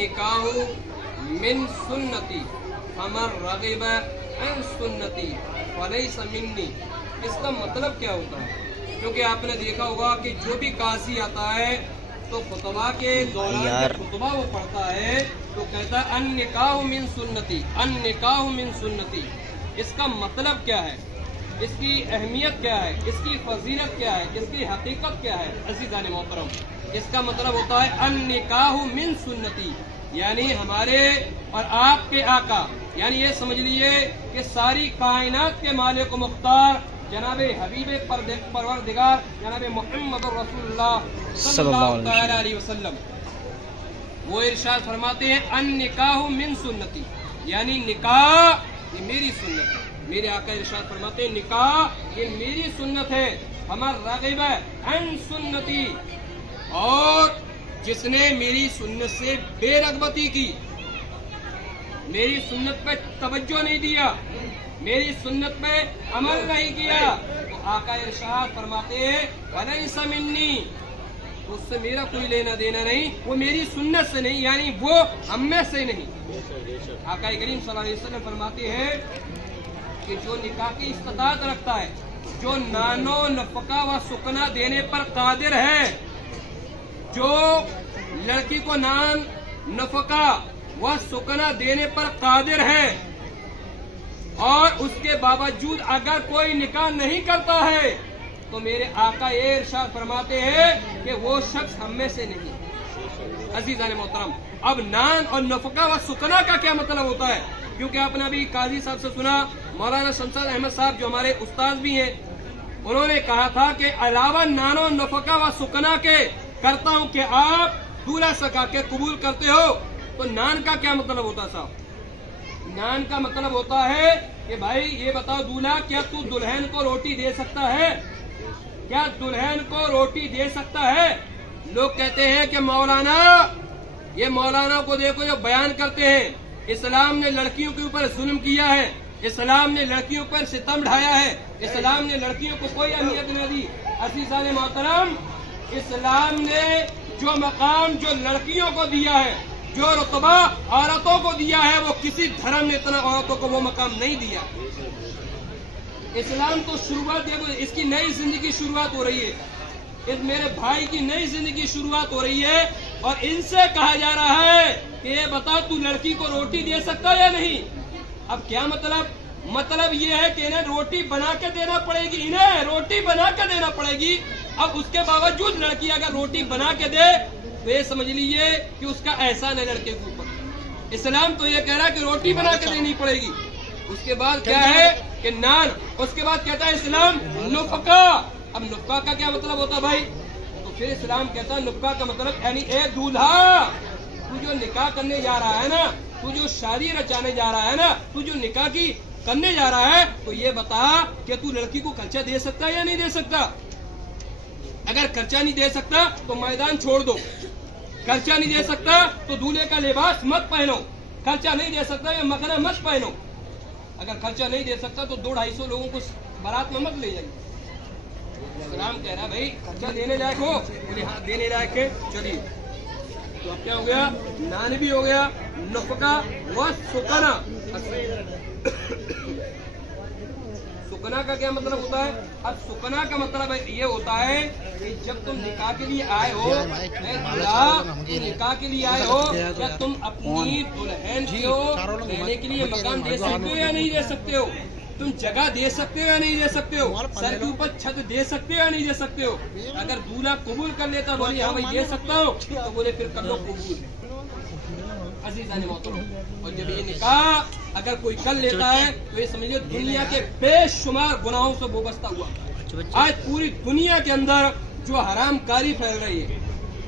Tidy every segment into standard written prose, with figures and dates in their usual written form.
अन्निकाहु मिन सुन्नती फमन रगिब अन सुन्नती फलैसा मिन्नी। इसका मतलब क्या होता है? क्योंकि आपने देखा होगा कि जो भी काजी आता है तो खुतबा के दौरान खुतबा वो पढ़ता है तो कहता है अन्निकाहु मिन सुन्नती, अन्निकाहु मिन सुन्नती। इसका मतलब क्या है, इसकी अहमियत क्या है, इसकी फजीलत क्या है, इसकी हकीकत क्या है? अज़ीज़ान मोहतरम, इसका मतलब होता है अन्निकाहु मिन सुन्नती, यानी हमारे और आपके आका, यानी ये समझ लीजिए कि सारी कायनात के मालिक मुख्तार जनाबे हबीबे परवरदिगार जनाबे मुहम्मद रसूलुल्लाह सल्लल्लाहु अलैहि वसल्लम वो इरशाद फरमाते हैं अन्निकाहु मिन सुन्नती, यानी निकाह ये मेरी सुन्नत है। मेरे आका इरशाद फरमाते हैं निकाह ये मेरी सुन्नत है। हमर रगिब अन सुन्नती, और जिसने मेरी सुन्नत से बेरगबती की, मेरी सुन्नत पे तवज्जो नहीं दिया, मेरी सुन्नत पे अमल नहीं किया, तो आका इरशाद फरमाते हैं फलैसा मिन्नी, तो उससे मेरा कोई लेना देना नहीं, वो मेरी सुन्नत से नहीं, यानी वो हम में से नहीं। आका करीम सल्लल्लाहु अलैहि वसल्लम फरमाते हैं कि जो निकाह की इस्तिताअत रखता है, जो नानो नफका व सुकना देने पर कादिर है, जो लड़की को नान नफका व सुकना देने पर कादिर है और उसके बावजूद अगर कोई निकाह नहीं करता है तो मेरे आका ये इरशाद फरमाते हैं कि वो शख्स हम में से नहीं। अज़ीज़ान मोहतरम, अब नान और नफका व सुकना का क्या मतलब होता है? क्योंकि आपने अभी काजी साहब से सुना, मौलाना शमशाद अहमद साहब जो हमारे उस्ताद भी हैं, उन्होंने कहा था कि अलावा नानो नफका व सुकना के करता हूं कि आप दूल्हा सका के कबूल करते हो। तो नान का क्या मतलब होता है साहब? नान का मतलब होता है कि भाई ये बताओ दूल्हा, क्या तू दुल्हन को रोटी दे सकता है? क्या दुल्हन को रोटी दे सकता है? लोग कहते हैं कि मौलाना, ये मौलाना को देखो जो बयान करते हैं, इस्लाम ने लड़कियों के ऊपर जुल्म किया है, इस्लाम ने लड़कियों पर सितम ढाया है, इस्लाम ने लड़कियों को कोई अहमियत न दी। अज़ीज़ान मोहतरम, इस्लाम ने जो मकाम जो लड़कियों को दिया है, जो रुतबा औरतों को दिया है, वो किसी धर्म ने इतना औरतों को वो मकाम नहीं दिया। इस्लाम तो शुरुआत देखो, इसकी नई जिंदगी शुरुआत हो रही है, इस मेरे भाई की नई जिंदगी शुरुआत हो रही है, और इनसे कहा जा रहा है कि ये बता तू लड़की को रोटी दे सकता या नहीं। अब क्या मतलब ये है कि इन्हें रोटी बना के देना पड़ेगी, इन्हें रोटी बना के देना पड़ेगी। अब उसके बावजूद लड़की अगर रोटी बना के दे तो ये समझ लीजिए कि उसका एहसान है लड़के के ऊपर। इस्लाम तो ये कह रहा है कि रोटी बना के देनी पड़ेगी। उसके बाद क्या है कि नान, उसके बाद कहता है इस्लाम नुफका। अब नुफका का क्या मतलब होता है भाई? तो फिर इस्लाम कहता है नुफका का मतलब यानी ए दूल्हा, तू जो निकाह करने जा रहा है ना, तू जो शादी रचाने जा रहा है ना, तू जो निकाह की करने जा रहा है, तो ये बता कि तू लड़की को खर्चा दे सकता है या नहीं दे सकता। अगर खर्चा नहीं दे सकता तो मैदान छोड़ दो, खर्चा नहीं दे सकता तो दूल्हे का लिबास मत पहनो, खर्चा नहीं दे सकता ये मखना मत पहनो। अगर खर्चा नहीं दे सकता तो 200-250 लोगों को बारात में मत ले जाइए। इस्लाम कह रहा है भाई खर्चा देने लायक हो, बोले हाँ देने लायक है, चलिए। तो अब क्या हो गया? नान भी हो गया, नफका व सुकना। सुकना का क्या मतलब होता है? अब सुकना का मतलब ये होता है कि जब तुम निकाह के लिए आए हो, निकाह के लिए आए हो, क्या तुम अपनी दुल्हन को रहने के लिए मकान दे सकते हो या नहीं दे सकते हो? तुम जगह दे सकते हो या नहीं दे सकते हो? सर के ऊपर छत दे सकते हो या नहीं दे सकते हो? अगर दूल्हा कबूल कर लेता, बोले हाँ भाई दे सकता हूँ, तो बोले फिर कर लो कबूल। अज़ीज़ान मोहतरम, और जब ये निकाह अगर कोई कर लेता है तो ये समझिए दुनिया के बेशुमार गुनाहों से वाबस्ता हुआ। आज पूरी दुनिया के अंदर जो हराम कारी फैल रही है,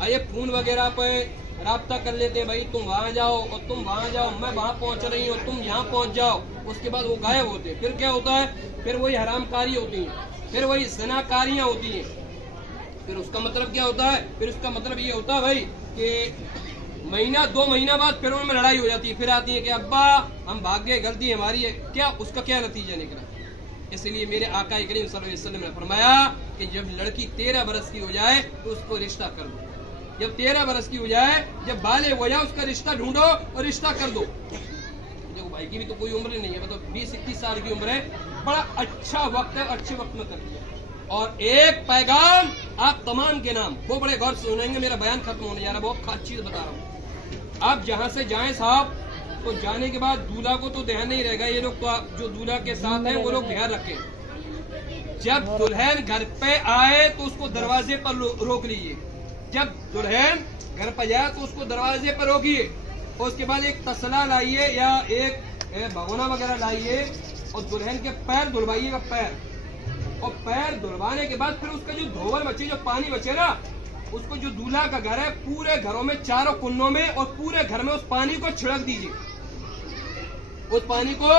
ये फोन वगैरह पे राब्ता कर लेते हैं, भाई तुम वहाँ जाओ और तुम वहाँ जाओ, मैं वहाँ पहुँच रही हूँ, तुम यहाँ पहुँच जाओ। उसके बाद वो गायब होते हैं। फिर क्या होता है? फिर वही हराम कारी होती है, फिर वही ज़िनाकारियाँ होती हैं। फिर उसका मतलब क्या होता है? फिर उसका मतलब ये होता है भाई कि महीना 2 महीना बाद फिर उनमें लड़ाई हो जाती है, फिर आती है कि अब्बा हम भाग गए, गलती हमारी है। क्या उसका क्या नतीजा निकला? इसलिए मेरे आका करीम सल्लल्लाहु अलैहि वसल्लम ने फरमाया कि जब लड़की 13 बरस की हो जाए तो उसको रिश्ता कर दो। जब 13 बरस की हो जाए, जब बालिग हो जाए, उसका रिश्ता ढूंढो और रिश्ता कर दो। देखो भाई की भी तो कोई उम्र नहीं है, मतलब 20-21 साल की उम्र है, बड़ा अच्छा वक्त है, अच्छे वक्त में कर दिया। और एक पैगाम आप तमाम के नाम, वो बड़े गौर से सुनेंगे, मेरा बयान खत्म होने जा रहा है, बहुत खास चीज बता रहा हूँ। आप जहाँ से जाएं साहब, तो जाने के बाद दूल्हा को तो ध्यान नहीं रहेगा, ये लोग तो जो दूल्हा के साथ हैं वो लोग ध्यान रखें। जब दुल्हन घर पे आए तो उसको दरवाजे पर रोक लीजिए। जब दुल्हन घर पर जाए तो उसको दरवाजे पर रोकिए, और उसके बाद एक तसला लाइए या एक भगोना वगैरह लाइए और दुल्हन के पैर धुलवाइएगा, पैर। और पैर धुलवाने के बाद फिर उसका जो धोवल बचे, जो पानी बचे ना, उसको जो दूल्हा का घर है पूरे घरों में, चारों कुन्नों में और पूरे घर में उस पानी को छिड़क दीजिए, उस पानी को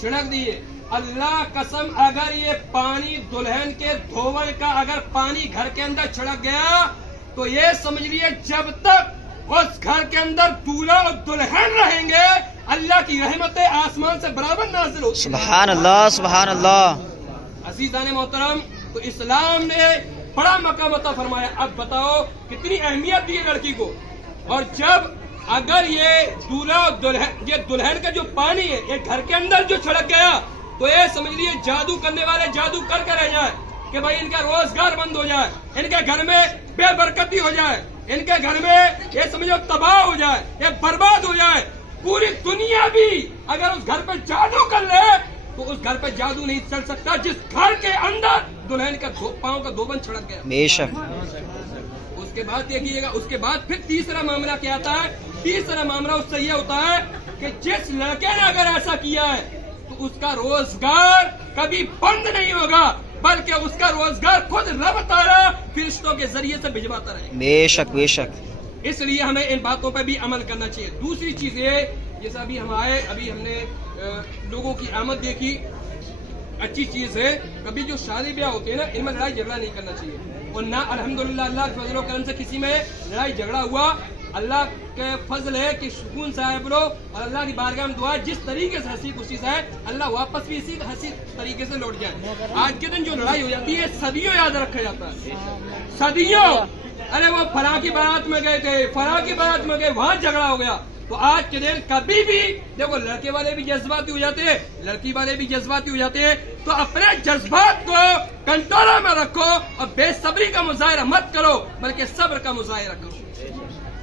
छिड़क दीजिए। अल्लाह कसम, अगर ये पानी दुल्हन के धोवल का अगर पानी घर के अंदर छिड़क गया तो ये समझ लीजिए जब तक उस घर के अंदर दूल्हा और दुल्हन रहेंगे अल्लाह की रहमतें आसमान से बराबर नाज़िल होती हैं। सुभान अल्लाह, सुभान अल्लाह। अज़ीज़ान मोहतरम, तो इस्लाम ने बड़ा मकाम अता फरमाया। अब बताओ कितनी अहमियत दी है लड़की को। और जब अगर ये दूल्हा और दुल्हन, ये दुल्हन का जो पानी है ये घर के अंदर जो छिड़क गया तो ये समझ लीजिए जादू करने वाले जादू करके रह जाए कि भाई इनका रोजगार बंद हो जाए, इनके घर में बेबरकती हो जाए, इनके घर में ये समझो तबाह हो जाए, ये बर्बाद हो जाए। पूरी दुनिया भी अगर उस घर पर जादू कर ले तो उस घर पर जादू नहीं चल सकता जिस घर के अंदर दुल्हन का पांव का धोबन छिड़क गया। बेशक। उसके बाद देखिएगा, उसके बाद फिर तीसरा मामला क्या आता है? तीसरा मामला उससे यह होता है कि जिस लड़के ने अगर ऐसा किया है तो उसका रोजगार कभी बंद नहीं होगा, बल्कि उसका रोजगार खुद रब ताला फरिश्तों के जरिए से भिजवाता रहेगा। बेशक बेशक। इसलिए हमें इन बातों पर भी अमल करना चाहिए। दूसरी चीज ये, जैसे अभी हम आए, अभी हमने लोगों की आमद देखी, अच्छी चीज है। कभी जो शादी ब्याह होते हैं ना, इनमें लड़ाई झगड़ा नहीं करना चाहिए। और ना अल्हम्दुलिल्लाह अल्लाह के फजल करम से किसी में लड़ाई झगड़ा हुआ, अल्लाह के फजल है कि सुकून से आए बोलो, और अल्लाह की बारगाह में दुआ, जिस तरीके से हंसी खुशी से है अल्लाह वापस भी इसी हंसी तरीके से लौट जाए। आज के दिन जो लड़ाई हो जाती है सदियों याद रखा जाता है, सदियों। अरे वो फलां की बारात में गए थे, फलां की बारात में गए, वहां झगड़ा हो गया। तो आज के दिन कभी भी देखो, लड़के वाले भी जज्बाती हो जाते हैं, लड़की वाले भी जज्बाती हो जाते हैं, तो अपने जज्बात को कंट्रोल में रखो और बेसब्री का मुजाहिरा मत करो, बल्कि सब्र का मुजाहिरा करो।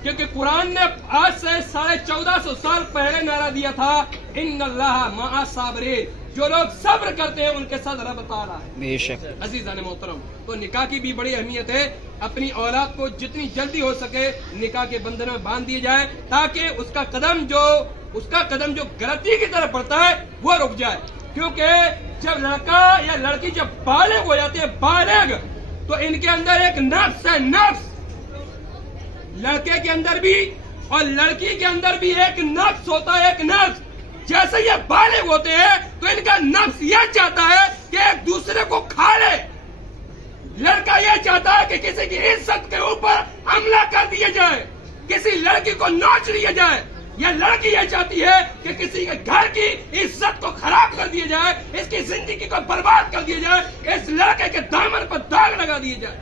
क्योंकि कुरान ने आज से 1450 साल पहले नारा दिया था, इन्नल्लाह मआ साबिरीन, जो लोग सब्र करते हैं उनके साथ रब ताला है। बेशक। अजीज़ान मोहतरम, तो निकाह की भी बड़ी अहमियत है। अपनी औलाद को जितनी जल्दी हो सके निकाह के बंधन में बांध दिया जाए, ताकि उसका कदम जो गलती की तरफ बढ़ता है वो रुक जाए। क्योंकि जब लड़का या लड़की जब बालिग हो जाते हैं, बालिग, तो इनके अंदर एक नफ्स है, नफ्स। लड़के के अंदर भी और लड़की के अंदर भी एक नफ्स होता है, एक नफ्स। जैसे ये बालिग होते हैं तो इनका नफ्स यह चाहता है कि एक दूसरे को खा ले। लड़का यह चाहता है कि किसी की इज्जत के ऊपर हमला कर दिया जाए, किसी लड़की को नोच लिया जाए। या लड़की यह चाहती है कि किसी के घर की इज्जत को खराब कर दिया जाए, इसकी जिंदगी को बर्बाद कर दिया जाए, इस लड़के के दामन पर दाग लगा दिया जाए।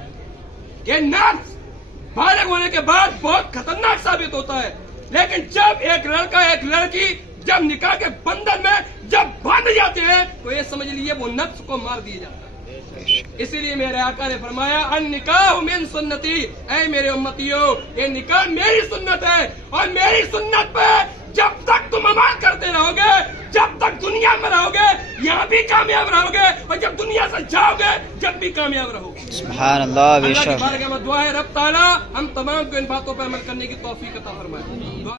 ये नफ्स बालिग होने के बाद बहुत खतरनाक साबित होता है। लेकिन जब एक लड़का एक लड़की जब निकाह के बंधन में जब बांध जाते हैं तो ये समझ लीजिए वो नफ्स को मार दिया जाता है। इसीलिए मेरे आका ने फरमाया, अन निकाह मिन सुन्नती, ऐ मेरे उम्मतियों, ये निकाह मेरी सुन्नत है, और मेरी सुन्नत पे जब तक तुम अमल करते रहोगे, जब तक दुनिया में रहोगे, यहाँ भी कामयाब रहोगे, और जब दुनिया से जाओगे जब भी कामयाब रहोगे। सुभान अल्लाह। बेशक। अल्लाह की बारगाह में दुआ है रब ताला हम तमाम को इन बातों पर अमल करने की तौफीक अता फरमाए।